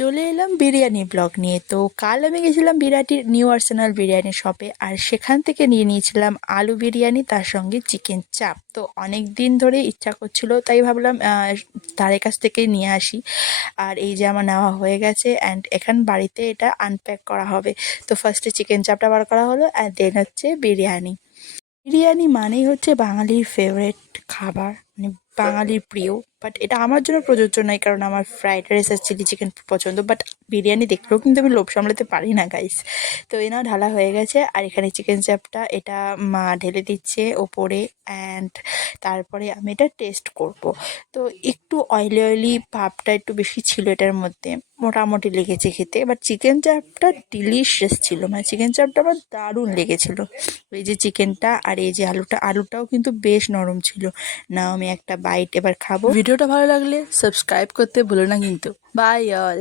চলে এলাম বিরিয়ানি ব্লগ নিয়ে। তো কাল আমি গেছিলাম বিরাটির নিউ আর্সেনাল বিরিয়ানি শপে, আর সেখান থেকে নিয়ে নিয়েছিলাম আলু বিরিয়ানি, তার সঙ্গে চিকেন চাপ। তো অনেক দিন ধরে ইচ্ছা করছিল, তাই ভাবলাম তাদের কাছ থেকে নিয়ে আসি। আর এই যে আমার নেওয়া হয়ে গেছে, অ্যান্ড এখান বাড়িতে এটা আনপ্যাক করা হবে। তো ফার্স্টে চিকেন চাপটা বার করা হলো, অ্যান্ড দেন হচ্ছে বিরিয়ানি। বিরিয়ানি মানেই হচ্ছে বাঙালির ফেভারেট খাবার, মানে বাঙালির প্রিয়। বাট এটা আমার জন্য প্রযোজ্য নয়, কারণ আমার ফ্রাইড রাইস আর চিলি চিকেন পছন্দ। বাট বিরিয়ানি দেখলেও কিন্তু আমি লোভ সামলাতে পারি না গাইস। তো এনাও ঢালা হয়ে গেছে, আর এখানে চিকেন চাপটা এটা মা ঢেলে দিচ্ছে ওপরে। অ্যান্ড তারপরে আমি এটা টেস্ট করব। তো একটু অয়েলি অয়েলি ভাবটা একটু বেশি ছিল এটার মধ্যে, মোটামুটি লেগেছে খেতে। বাট চিকেন চাপটা ডিলিশিয়াস ছিল, মানে চিকেন চাপটা আমার দারুণ লেগেছিল। এই যে চিকেনটা আর এই যে আলুটাও কিন্তু বেশ নরম ছিল। না, আমি একটা বাইট এবার খাবো। ভিডিওটা ভালো লাগলে সাবস্ক্রাইব করতে ভুলো না কিন্তু। Bye all.